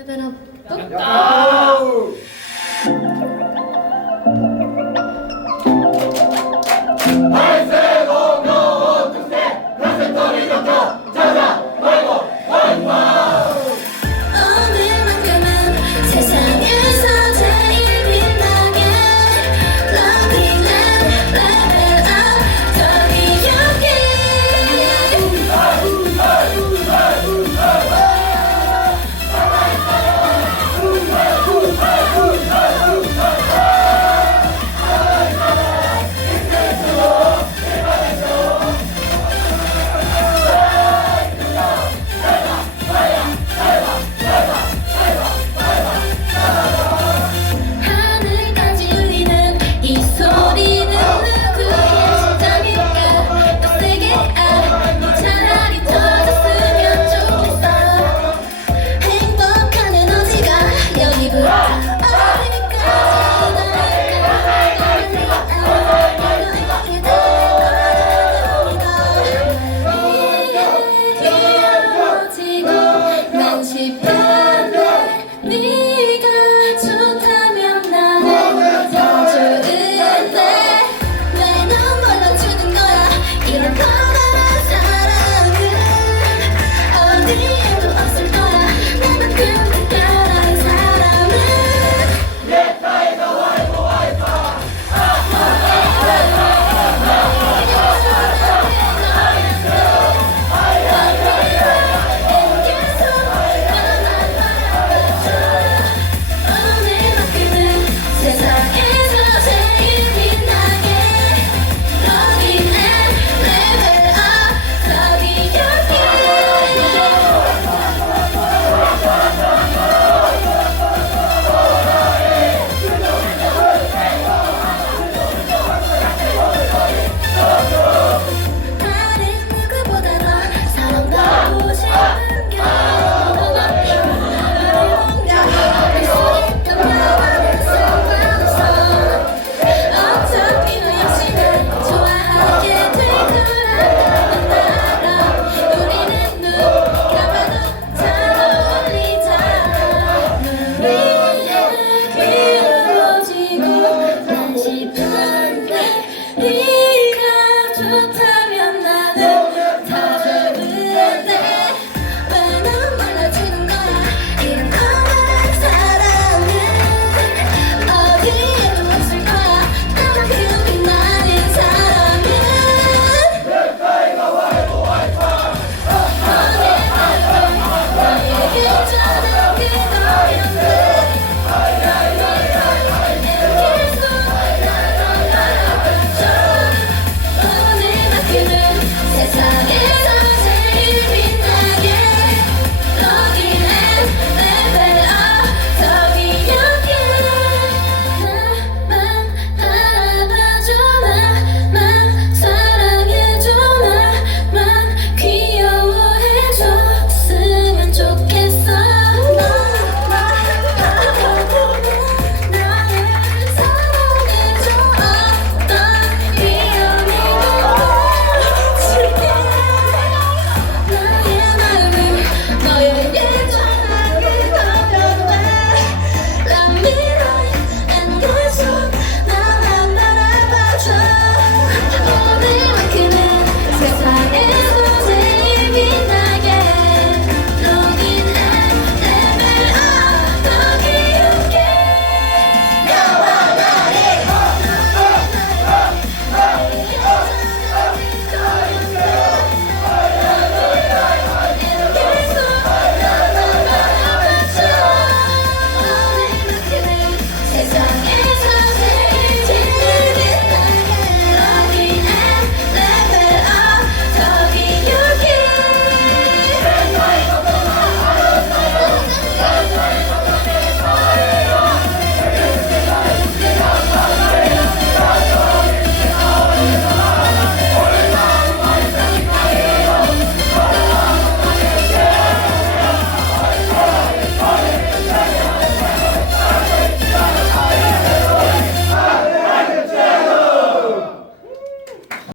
Neden al? Bak. Ya. happy. be